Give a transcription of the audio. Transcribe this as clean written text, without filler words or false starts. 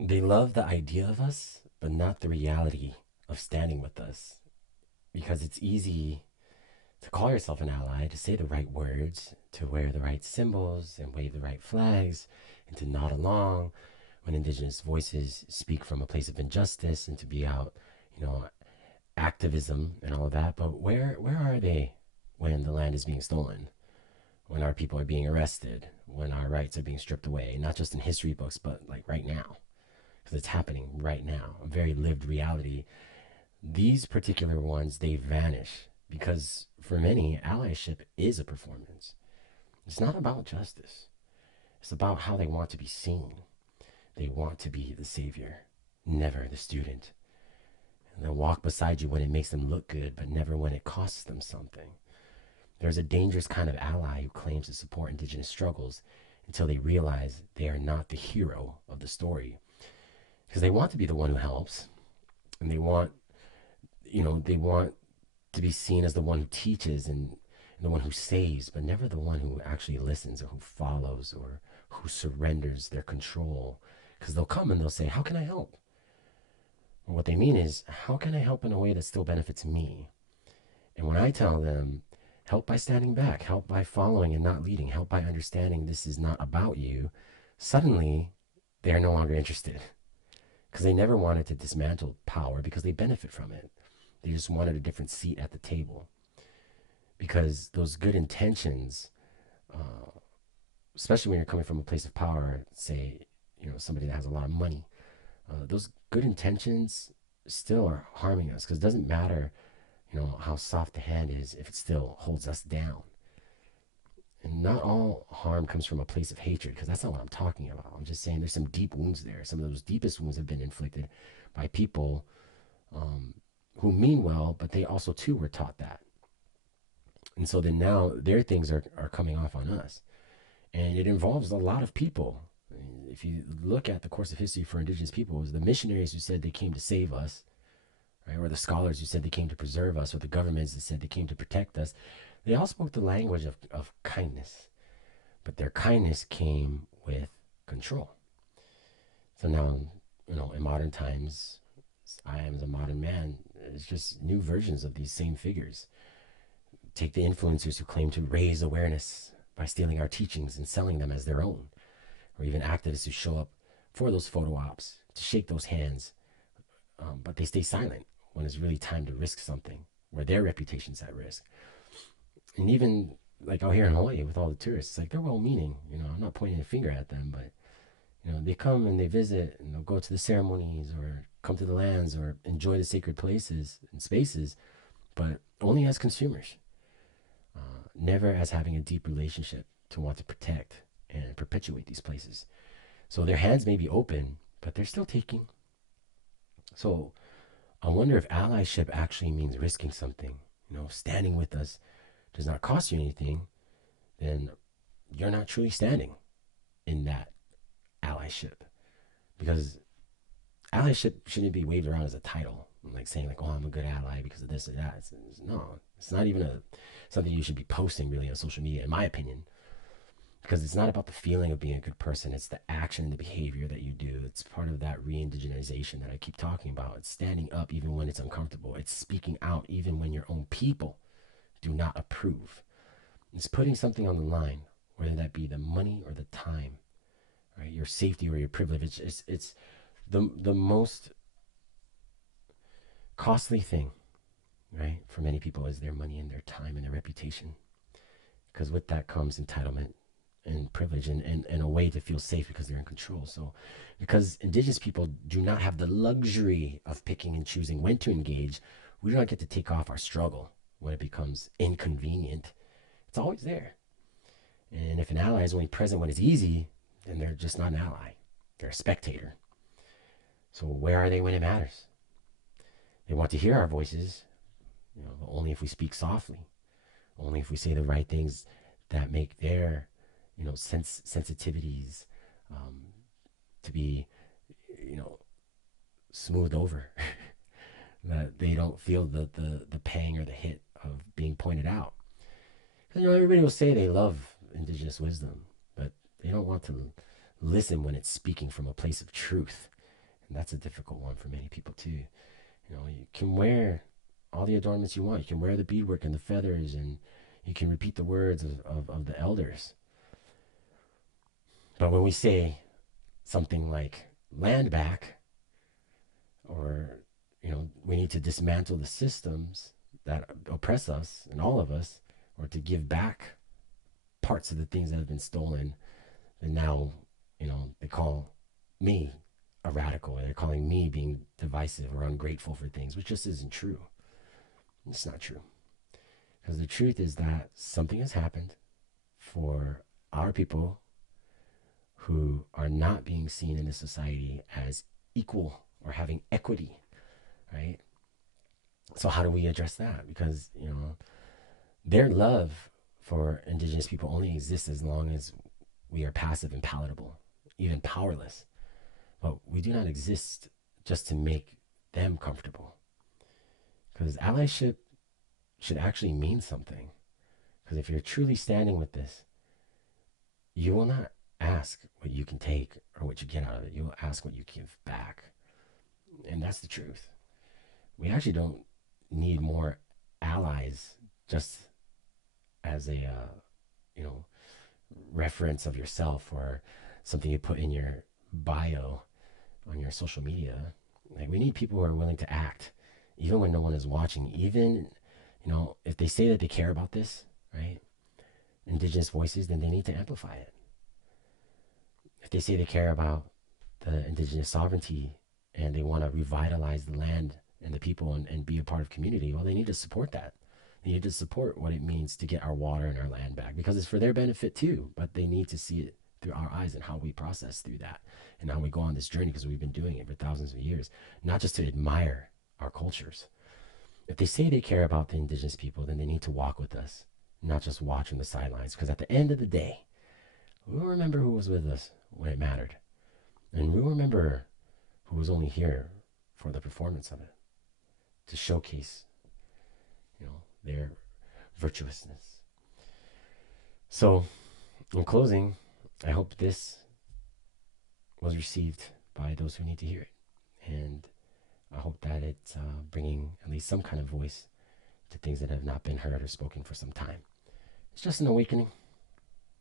They love the idea of us, but not the reality of standing with us. Because it's easy to call yourself an ally, to say the right words, to wear the right symbols and wave the right flags, and to nod along when Indigenous voices speak from a place of injustice, and to be out, you know, activism and all of that. But where are they when the land is being stolen? When our people are being arrested? When our rights are being stripped away? Not just in history books, but like right now, because it's happening right now, a very lived reality. These particular ones, they vanish because for many, allyship is a performance. It's not about justice, it's about how they want to be seen. They want to be the savior, never the student. And they'll walk beside you when it makes them look good, but never when it costs them something. There's a dangerous kind of ally who claims to support Indigenous struggles until they realize they are not the hero of the story. Because they want to be the one who helps, and they want to be seen as the one who teaches and the one who saves, but never the one who actually listens or who follows or who surrenders their control. Because they'll come and they'll say, "How can I help?" And what they mean is, "How can I help in a way that still benefits me?" And when I tell them, "Help by standing back, help by following and not leading, help by understanding this is not about you," suddenly they are no longer interested because they never wanted to dismantle power because they benefit from it. They just wanted a different seat at the table because those good intentions, uh, especially when you're coming from a place of power, say, somebody that has a lot of money, those good intentions still are harming us because it doesn't matter, how soft the hand is if it still holds us down. And not all harm comes from a place of hatred because that's not what I'm talking about. I'm just saying there's some deep wounds there. Some of those deepest wounds have been inflicted by people um, who mean well, but they also too were taught that. And so then now their things are coming off on us. And it involves a lot of people. If you look at the course of history for Indigenous people, it was the missionaries who said they came to save us, right? Or the scholars who said they came to preserve us, or the governments that said they came to protect us. They all spoke the language of kindness, but their kindness came with control. So now, in modern times, I am as a modern man, it's just new versions of these same figures. Take the influencers who claim to raise awareness by stealing our teachings and selling them as their own, or even activists who show up for those photo ops to shake those hands, but they stay silent when it's really time to risk something where their reputation's at risk. And even like out here in Hawaii with all the tourists, like they're well meaning, I'm not pointing a finger at them, but they come and they visit and they'll go to the ceremonies or come to the lands or enjoy the sacred places and spaces, but only as consumers, never as having a deep relationship to want to protect and perpetuate these places. So their hands may be open, but they're still taking. So I wonder if allyship actually means risking something. Standing with us does not cost you anything, then you're not truly standing in that allyship. Because allyship shouldn't be waved around as a title, like saying like, "Oh, I'm a good ally because of this or that." No, it's not even something you should be posting really on social media, in my opinion, because it's not about the feeling of being a good person. It's the action and the behavior that you do. It's part of that re-indigenization that I keep talking about. It's standing up even when it's uncomfortable. It's speaking out even when your own people do not approve. It's putting something on the line, whether that be the money or the time, right? Your safety or your privilege. It's the most costly thing, right, for many people is their money and their time and their reputation. Because with that comes entitlement and privilege and a way to feel safe because they're in control. So, because Indigenous people do not have the luxury of picking and choosing when to engage, we do not get to take off our struggle when it becomes inconvenient. It's always there. And if an ally is only present when it's easy, then they're just not an ally. They're a spectator. So where are they when it matters? They want to hear our voices, but only if we speak softly, only if we say the right things that make their, sensitivities to be, you know, smoothed over, that they don't feel the pang or the hit of being pointed out. Everybody will say they love Indigenous wisdom, but they don't want to listen when it's speaking from a place of truth. And that's a difficult one for many people too. You know, you can wear all the adornments you want. You can wear the beadwork and the feathers, and you can repeat the words of the elders. But when we say something like land back, or, you know, we need to dismantle the systems that oppress us and all of us, or to give back parts of the things that have been stolen, and now, you know, they call me a radical. They're calling me being divisive or ungrateful for things, which just isn't true. It's not true. Because the truth is that something has happened for our people who are not being seen in this society as equal or having equity, right? So how do we address that? Because, you know, their love for Indigenous people only exists as long as we are passive and palatable, even powerless. But we do not exist just to make them comfortable. Because allyship should actually mean something. Because if you're truly standing with this, you will not ask what you can take or what you get out of it. You'll ask what you give back. And that's the truth. We actually don't need more allies just as a, you know, reference of yourself or something you put in your bio on your social media. Like, we need people who are willing to act even when no one is watching. Even, you know, if they say that they care about this, right? Indigenous voices, then they need to amplify it. If they say they care about the Indigenous sovereignty and they want to revitalize the land and the people, and be a part of community, well, they need to support that. They need to support what it means to get our water and our land back, because it's for their benefit too, but they need to see it through our eyes and how we process through that and how we go on this journey, because we've been doing it for thousands of years, not just to admire our cultures. If they say they care about the Indigenous people, then they need to walk with us, not just watch from the sidelines, because at the end of the day, we'll remember who was with us when it mattered. And we'll remember who was only here for the performance of it, to showcase, you know, their virtuousness. So, in closing, I hope this was received by those who need to hear it. And I hope that it's bringing at least some kind of voice to things that have not been heard or spoken for some time. It's just an awakening.